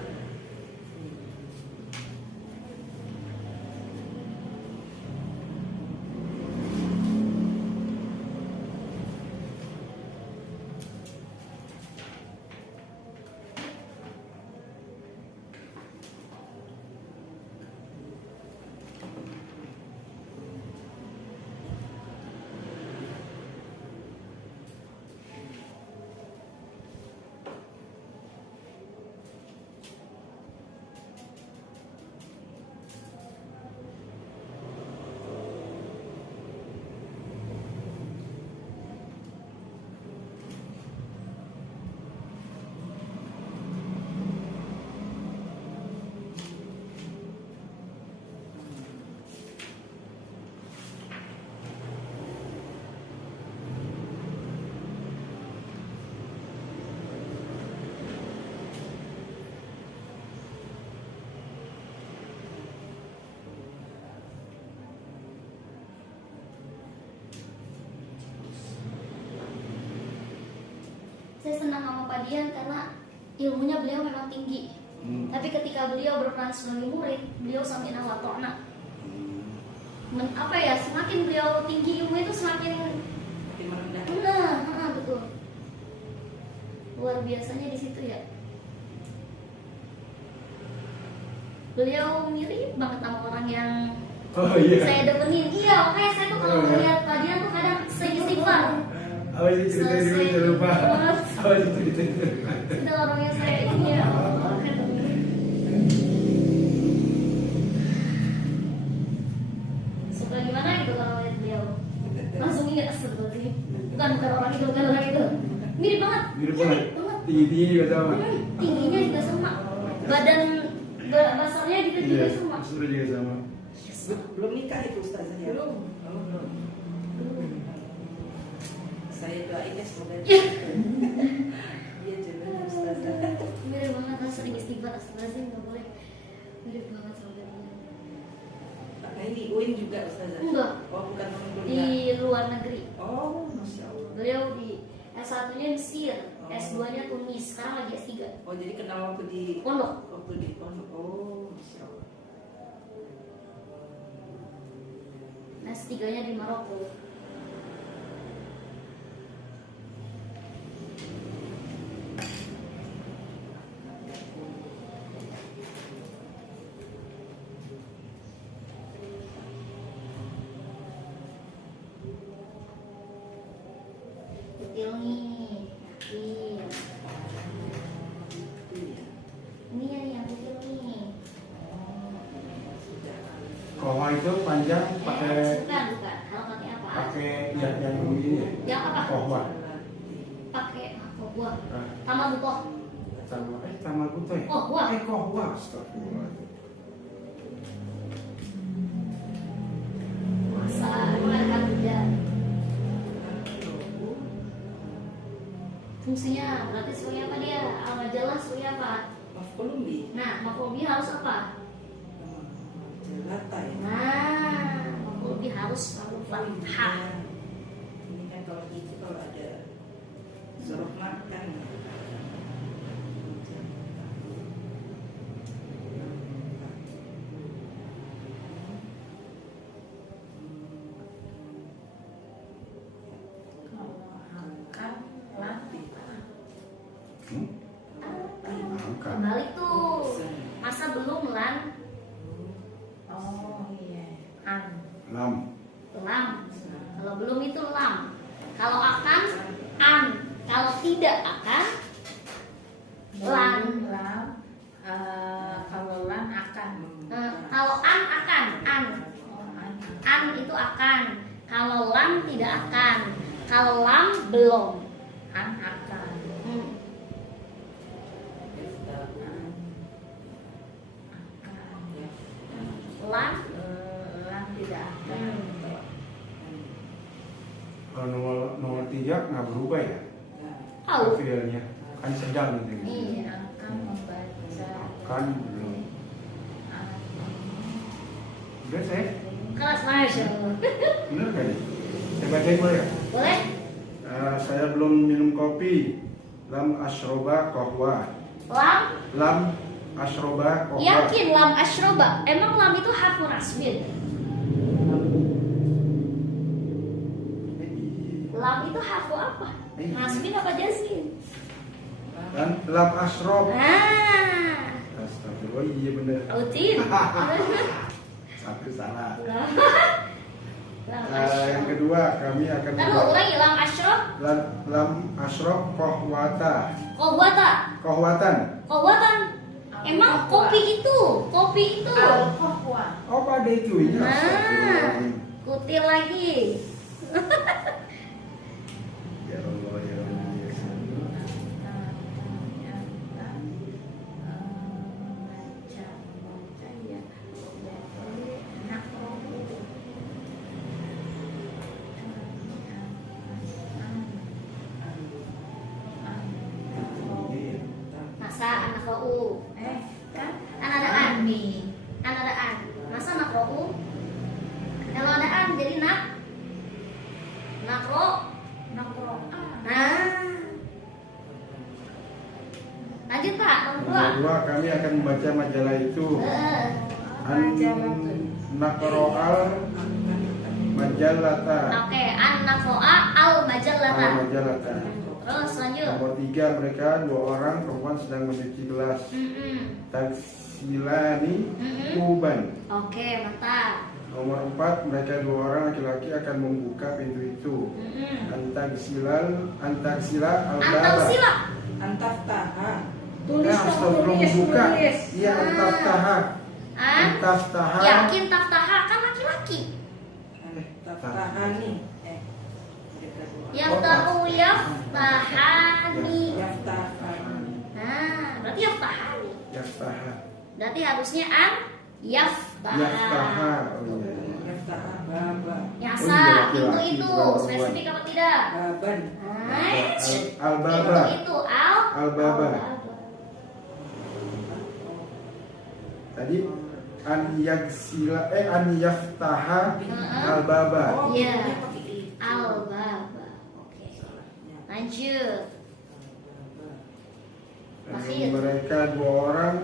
Saya senang sama Pak Dian karena ilmunya beliau memang tinggi. Tapi ketika beliau berperan sebagai murid, beliau sami'na wa ta'na. Apa ya, semakin beliau tinggi ilmu itu semakin merendah. betul. Luar biasanya di situ ya. Beliau mirip banget sama orang yang Oh iya. saya demenin. Iya, makanya saya tuh kalau melihat Pak Dian tuh kadang sering istighfar. Apa itu cerita dulu jangan lupa. Apa itu cerita dulu. Itu orang yang saya ini ya. Suka gimana gitu kalau lihat beliau. Langsung ingat astagfirullahaladzim. Bukan orang itu, bukan orang itu. Mirip banget. Mirip banget. Tinggi juga sama. Tingginya juga sama. Badan besarnya juga Iya, sama. sudah juga sama. Belum nikah itu Ustazah ya? Belum. Oh, belum. Saya doain ya semoga Iya. dia jodohnya Ustazah. Mirip banget, harus sering istighfar. Astagfirullahaladzim, nggak boleh. Mirip banget sama dia. Nah ini UIN juga Ustazah? Enggak. Oh bukan Di kuliah. luar negeri. Oh Masya Allah. Beliau di S1-nya Mesir, S2-nya Tunis, sekarang lagi S3. Oh jadi kenal waktu di Pondok. waktu di pondok. Oh Masya Allah. S3-nya di Maroko. Detail nih, yakin. Iya. Ini yang detail nih. Kohwa itu panjang pakai Bukan. Kalau pakai apa? yang begini ya. Yang apa? Kohwa. Pakai buah. Ah, Tambah butoh. Tamal buto ya. Kohwa. Kohwa. Astagfirullah. Masa mengadakan kerja. Fungsinya berarti sebagai apa dia? Al-majalah sebagai apa? Maf'ulun bi. Nah, maf'ul bih harus apa? Jelata ya. Nah, maf'ul bih harus selalu fathah. Ini kan kalau gitu kalau ada zorof makan. Angka. Kembali tuh. Masa belum lan? Oh iya, Lam. Lam. Kalau belum itu lam. Kalau akan an. Kalau tidak akan lan. Lam, kalau lan akan. Kalau an akan an. akan. Kalau lam tidak akan. Kalau lam belum. An akan. Hmm. Lam. Lam tidak akan. Kalau nomor 3 nggak berubah ya? Tahu. Fiilnya kan sedang gitu. Iya. Akan membaca. Kan belum. Udah saya, Kelas Masya. bener kan? Saya bacain boleh ya? Boleh? Saya belum minum kopi. Lam ashroba kohwa. Lam. Lam ashroba kohwa. Yakin lam asyroba. Emang lam itu harfu nasbin. Lam itu harfu apa? Nasbin apa jazmin? Dan lam ashrob. Ah. Astagfirullah, iya bener. Rutin. Satu salah. Lam. Lam Yang asyrob. kedua kami akan Lalu ulangi lam asyrob. lam ashrob kohwata. Kohwata. Kohwatan. Kohwatan. Emang kopi itu. Al-Qahwa. Oh, pada itu ya. Nah. Astagfirullahaladzim. Kutil lagi. Ya Allah, ya Allah. Ya Allah. Masa anak ro'u. Kan? An ada an. An ada an. Masa anak ro'u? Kalau ada an jadi nak. Nakro. Nah. Lanjut Pak, nomor dua. Nomor 2 kami akan membaca majalah itu. An nakroal majalata. Oke, an nakro'a al majallata. Al majalata. Terus lanjut. Nomor 3 mereka 2 orang perempuan sedang mencuci gelas. Taksilani kuban. Oke, mantap. Nomor 4 mereka 2 orang laki-laki akan membuka pintu itu. Antagsila al-baba. Antagsila. Antaftaha. Astagfirullah, membuka. Iya, antaftaha. An. Antaftaha. Yakin taftaha kan laki-laki. Taftahani. Yaftahu yaftahani. Yaftahani. Nah, berarti yaftahani. Yaftaha. Berarti harusnya an yaftaha. Yaftaha. Oh iya. Yaftaha baba. Nyasa, Oh iya, pintu laki-laki itu juga perempuan. spesifik apa tidak? Baban. Nice. Al-baba. Pintu itu al. Al-baba. Tadi an yaftaha al-baba. Iya. Al-baba. Oke. Lanjut. Akhir. Mereka 2 orang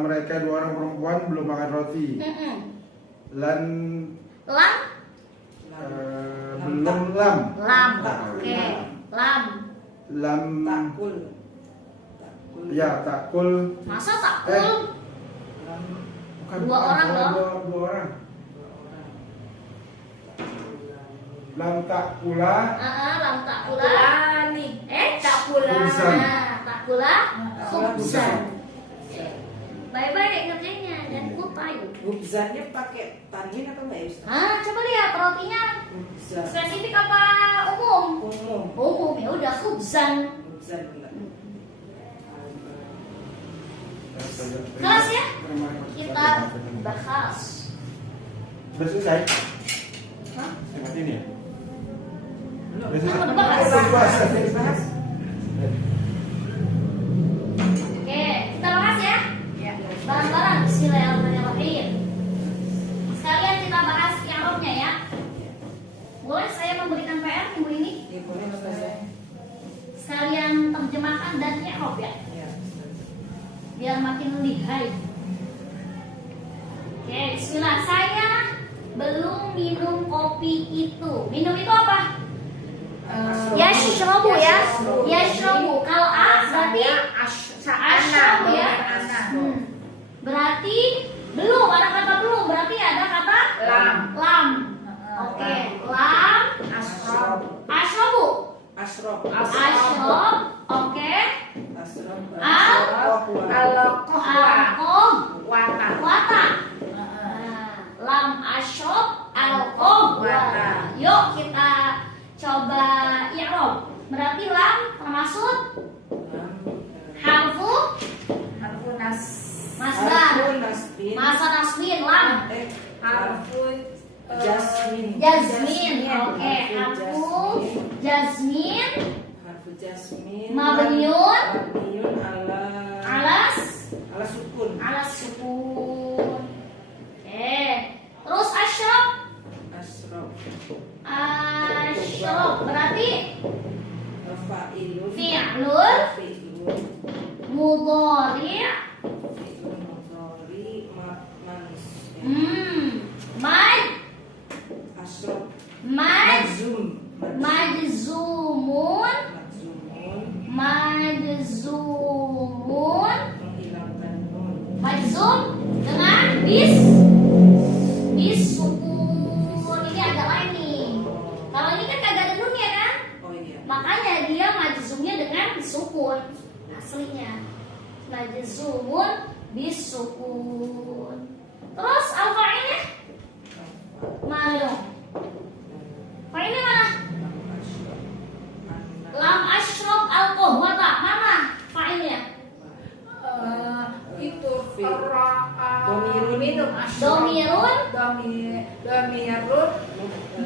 mereka 2 orang perempuan belum makan roti. Lan Lam. belum lam. Lam. Oke. Lam. Lam Takul. ya takul. Masa takul? Bukan 2 orang loh. 2 orang. Lam takula. Lam takula. Kulani. Takula. Khubzan. Nah, takula. Khubzan. Khubzan. Baik-baik ngerjainnya dan kutai. Hubzannya pakai tanwin atau enggak ya Ustaz? Coba lihat rotinya Hubzan. spesifik apa umum? Umum. Umum, ya udah khubzan. Hubzan enggak. Kelas ya? Kita bahas. Sudah selesai? Hah? Seperti ini ya? Belum. Kan udah bahas. Bahas. Oke, kita bahas ya. Barang-barang bismillahirrahmanirrahim. Sekalian kita bahas i'rabnya ya. Boleh saya memberikan PR minggu ini? Ya, boleh Ustaz. Sekalian terjemahkan dan i'rab ya. Ya, Ustaz. Biar makin lihai. Oke, bismillah. Saya belum minum kopi itu. Minum itu apa? Yashrobu ya. Yashrobu. Kalau a berarti ashrobu ya. Berarti belum, ada kata belum. Berarti ada kata Lam. Lam. Oke, lam. Asrob. Ashrobu. Asrob. Ashrob. Oke. Asrob. Al. Al-Qahwa. Al-Qahwa. Alqom. i'rab. Berarti lam termasuk Lam, harfu Harfu nas. masdar. harfu nasbin. Masa nasbin lam. Harfu Jasmin. Jazmin. Oke, Harfu harfu jazmin Harfu jasmin. Mabniun. Mabniun ala alas sukun. alas sukun. Oke. Terus asyraf. Asrof. Asyraf berarti Fa'ilun. fi'lun Fi'lun. mudhari'. Fi'lun mudhari mans. Maj Asrof. maj Majzum. majzumun Majzumun. majzumun Menghilangkan nun. majzum dengan bis sukun. Ini agak lain nih. Kalau ini kan kagak ada nunnya kan, Oh iya. makanya dia majzumnya dengan sukun aslinya. Majzumun bis sukun. Terus al-fa'ilnya mana dong? Fa'ilnya mana? Lam asyraf al-qahwata mana fa'ilnya? Itu Domirun. minum Domirun domirun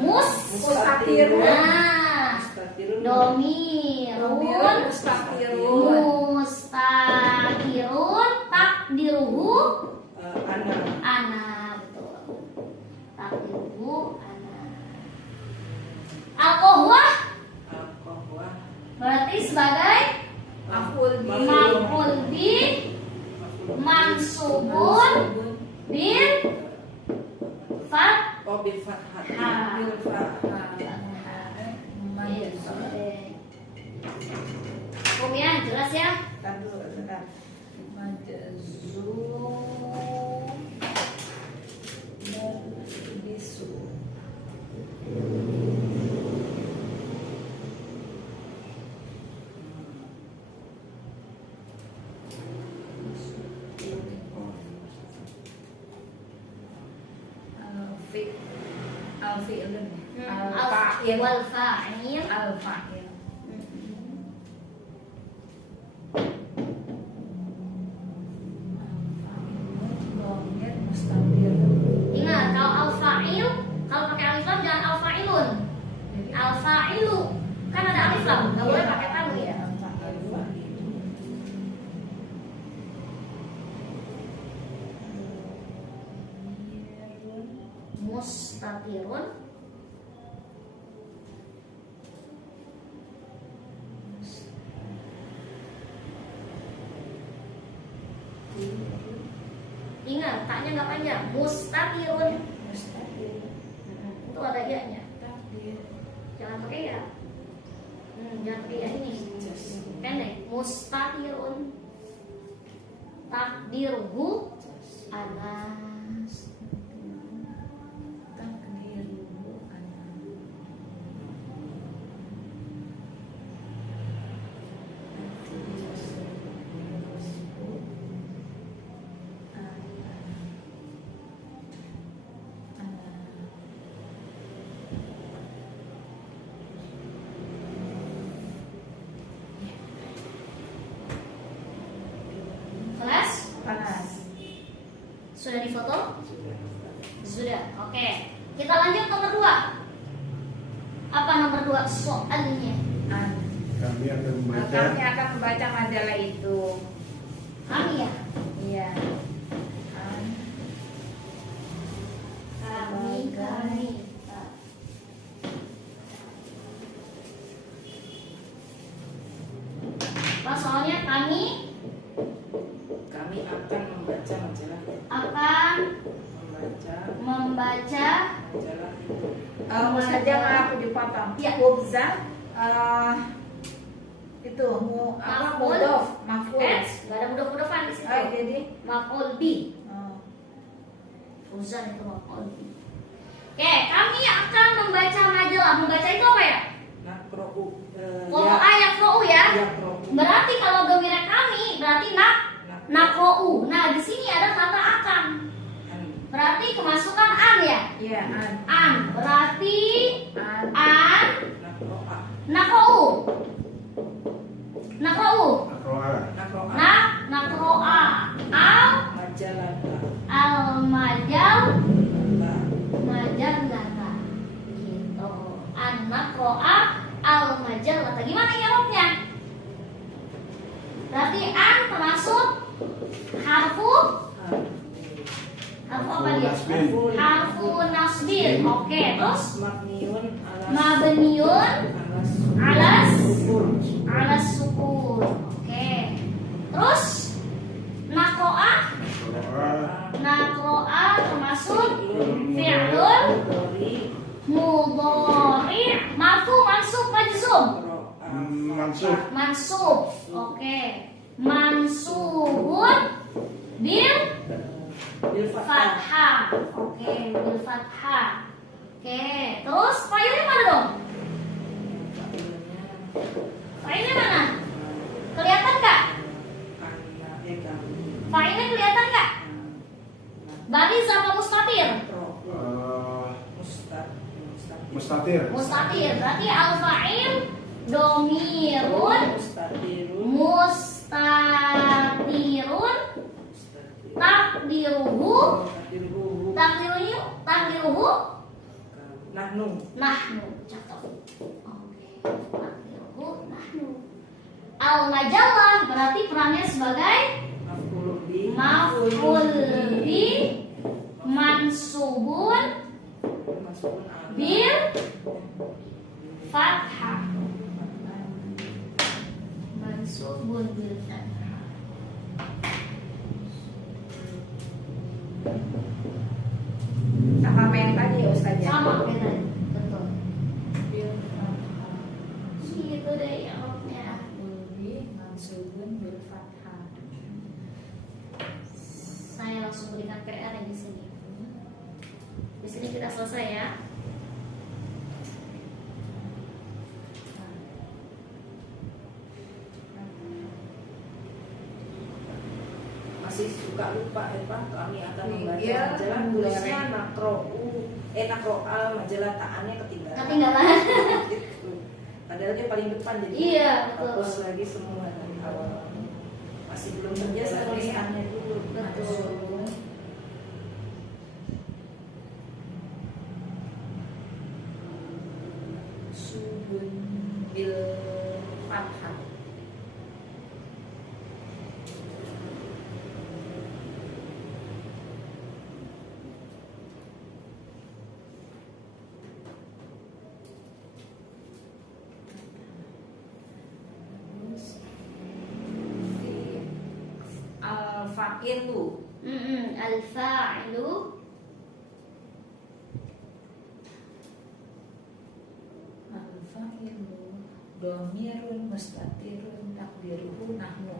mus. mustatirun. Nah, Mustatirun. domirun mustatirun. mustatirun takdiruhu Ana. ana. Betul, takdiruhu ana. Al-qahwah Al-qahwah. berarti sebagai Maf'ul bi. maf'ul bi mansubun bil fat. Oh bil fathah. Bil fathah. Hukum ya, jelas ya. Tadi dulu sebentar. Majzum bisu. Al-fi'lun. Al-fa'il. Wal fa'il. Al-fa'il. Dhamir mustatirun. Ingat, kalau al-fa'il, kalau pakai alif lam jangan al-fa'ilun. Jadi Al-fa'ilu. Kan ada alif lam, enggak boleh pakai tanwin ya. Mustatirun. Ingat, taknya nggak panjang. Mustatirun. Itu ada ya-nya. Jangan pakai ya. Jangan pakai ya ini. Pendek. Mustatirun. Takdirhu anas. Kelas Panas. sudah difoto? Sudah. Oke. Kita lanjut nomor 2. Apa nomor 2 soalnya? Kami akan membaca Kami akan membaca majalah itu. Kami ya. Iya. Kami. Apa soalnya kami Kami akan membaca majalah itu. akan membaca Majalah itu. Jangan aku dipotong. Ya. Khubza, itu Maf'ul. mudof, maf'ul. Nggak ada mudah-mudahan di situ. Jadi Maf'ul bi. Fuzan itu maf'ul bi. Oke, kami akan membaca majalah. Membaca itu apa ya? Nakro'u. Qara'a yaqra'u ya. Yaqra'u. Berarti kalau domirnya kami berarti nakro'u. Nah, di sini ada kata akan. Berarti kemasukan an ya. iya An berarti an an Nakro'a. nakro'u. Berarti an termasuk harfu apa dia? Harfu nasbin. Oke, terus Mabniun mabniun alas sukun. alas sukun. Oke. Terus nakoa termasuk fi'lun mudhari marfu mansub majzum. Mansub. Oke. Mansubun bil fathah. Oke, bil fathah. Oke, terus fa'ilnya mana dong? Fa'ilnya mana? Kelihatan nggak? Fa'ilnya kelihatan nggak? Baris apa mustatir? Mustatir. Mustatir. Berarti al-fa'il domirun mustatirun takdiruhu nahnu. Cakep. Oke. Takdiruhu nahnu. Al-majallah berarti perannya sebagai maf'ul bi mansubun bil fathah. Mansubun bil fathah. Sama yang tadi ya Ustazah. Sama beda. Betul. Bil fathah. Gitu deh ya Robnya. Lebih mansubun bil fathah. Saya langsung berikan PR yang di sini. Di sini kita selesai ya. Masih suka lupa kami akan membaca Iya, majalah boleh. tulisnya nakroal majalah taannya ketinggalan. Ketinggalan. Gitu. Padahal dia paling depan jadi Iya, betul. hapus lagi semua dari awal. Masih belum terbiasa tulisannya dulu. Betul. Subun bil fathah. Al-fa'ilu Al-fa'ilu Al-fa'ilu domirun mustatirun takdiruhu nahnu.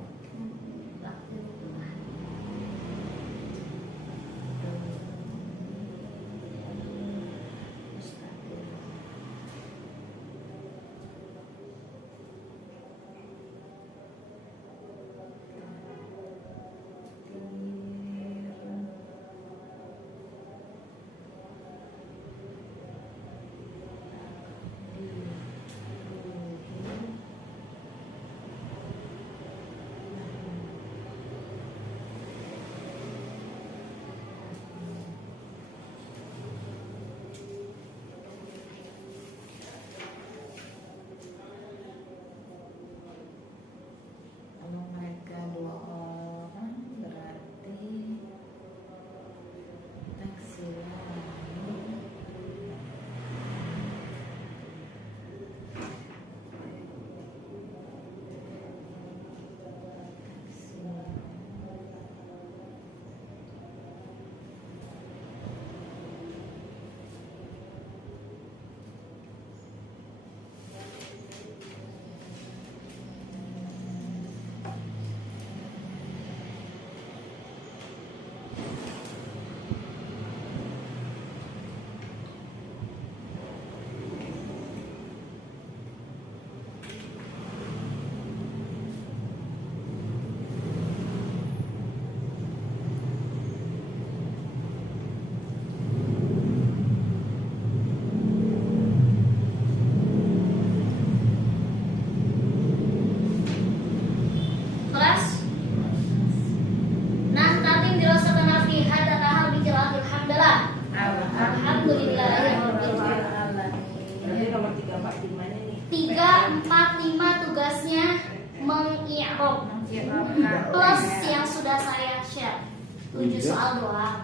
plus yang sudah saya share 7 soal doang.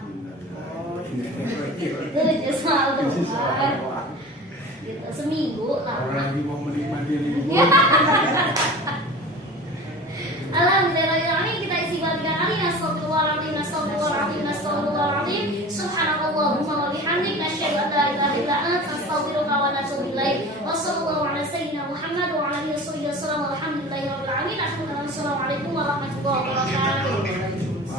Oh, ini. 7 soal Isi doang. soal doang. Gitu, seminggu lah. Orang lagi mau menikmati libur. Alhamdulillahirrahmanirrahim, kita isi balik kali. Astagfirullahaladzim, astagfirullahaladzim, astagfirullahaladzim. Subhanakallahumma wa bihamdik, nasyhadu an la ilaha illa anta, astaghfiruka wa natubu ilaik. Wassallallahu ala sayyidina Muhammad wa ala alihi wasallam. Alhamdulillahirabbil alamin. Assalamualaikum warahmatullahi wabarakatuh.